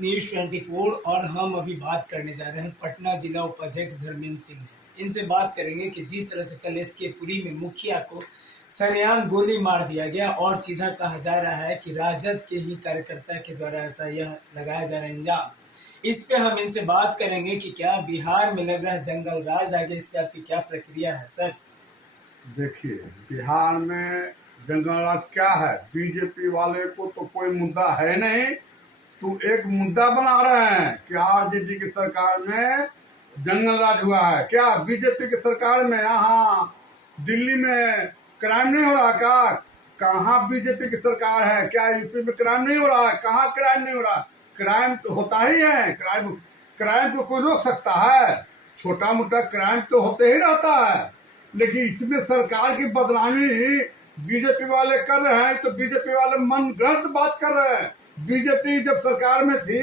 News 24 और हम अभी बात करने जा रहे हैं पटना जिला उपाध्यक्ष धर्मेंद्र सिंह। इनसे बात करेंगे कि जिस तरह से कल एसके पुरी में मुखिया को सरेआम गोली मार दिया गया और सीधा कहा जा रहा है कि राजद के ही कार्यकर्ता के द्वारा ऐसा यह लगाया जा रहा है इंजाम। इस पे हम इनसे बात करेंगे कि क्या बिहार में लग रहा है जंगल राज, आगे इस पे आपकी क्या प्रक्रिया है सर? देखिए, बिहार में जंगल राज क्या है? बीजेपी वाले को तो कोई मुद्दा है नहीं, तो एक मुद्दा बना रहे हैं कि आरजेडी की सरकार में जंगल राज हुआ है। क्या बीजेपी की सरकार में यहाँ दिल्ली में क्राइम नहीं हो रहा? क्या कहाँ बीजेपी की सरकार है? क्या यूपी में क्राइम नहीं हो रहा है? कहाँ क्राइम नहीं हो रहा? क्राइम तो होता ही है। क्राइम को कोई रोक सकता है? छोटा मोटा क्राइम तो होते ही रहता है, लेकिन इसमें सरकार की बदनामी बीजेपी वाले कर रहे हैं। तो बीजेपी वाले मन गलत बात कर रहे हैं। बीजेपी जब सरकार में थी,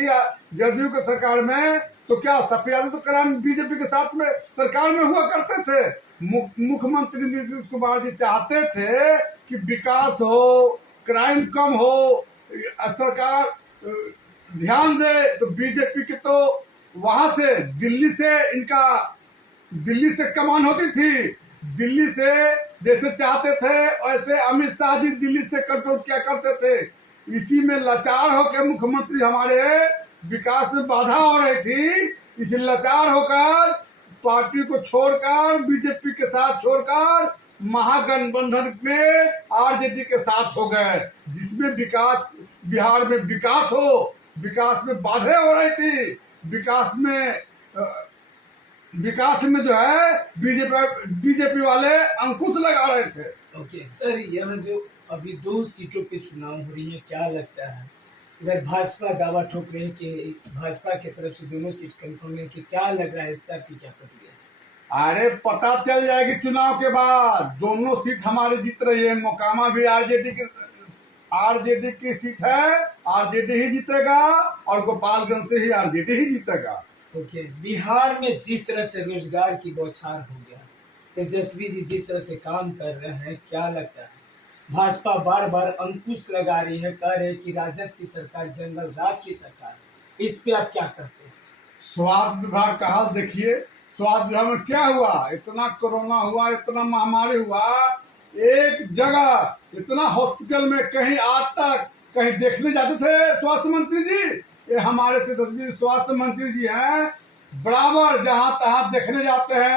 जदयू की सरकार में, तो क्या सबसे ज्यादा तो क्राइम बीजेपी के साथ में सरकार में हुआ करते थे। मुख्यमंत्री नीतीश कुमार जी चाहते थे कि विकास हो, क्राइम कम हो, सरकार ध्यान दे। तो बीजेपी के तो वहां से दिल्ली से कमान होती थी। दिल्ली से जैसे चाहते थे वैसे अमित शाह जी दिल्ली से कंट्रोल किया करते थे। इसी में लाचार होकर मुख्यमंत्री हमारे विकास में बाधा हो रही थी। इसी लाचार होकर पार्टी को छोड़कर, बीजेपी के साथ छोड़कर महागठबंधन में आरजेडी के साथ हो गए, जिसमें विकास, बिहार में विकास हो, विकास में बाधाएं हो रही थी। विकास में जो है बीजेपी वाले अंकुश लगा रहे थे। ओके सर, यह जो अभी 2 सीटों पे चुनाव हो रही है, क्या लगता है? इधर भाजपा दावा ठोक रही है कि भाजपा की तरफ से दोनों सीट कंफर्म है, कि क्या लग रहा है इसका, आपकी क्या प्रतिक्रिया? अरे पता चल जाएगी चुनाव के बाद। दोनों सीट हमारे जीत रही है। मोकामा भी आरजेडी की सीट है, आरजेडी ही जीतेगा, और गोपालगंज से ही आरजेडी ही जीतेगा। ओके, बिहार में जिस तरह से रोजगार की बौछार हो गया, तेजस्वी जी जिस तरह से काम कर रहे हैं, क्या लगता है? भाजपा बार बार अंकुश लगा रही है, कह रहे कि राजद की सरकार जंगल राज की सरकार, इस पे आप क्या कहते हैं? स्वास्थ्य विभाग का हाल देखिए। स्वास्थ्य विभाग में क्या हुआ? इतना कोरोना हुआ, इतना महामारी हुआ, एक जगह इतना हॉस्पिटल में कहीं आज तक कहीं देखने जाते थे स्वास्थ्य मंत्री जी? ये हमारे से स्वास्थ्य मंत्री जी हैं, बराबर जहां तहां देखने जाते हैं।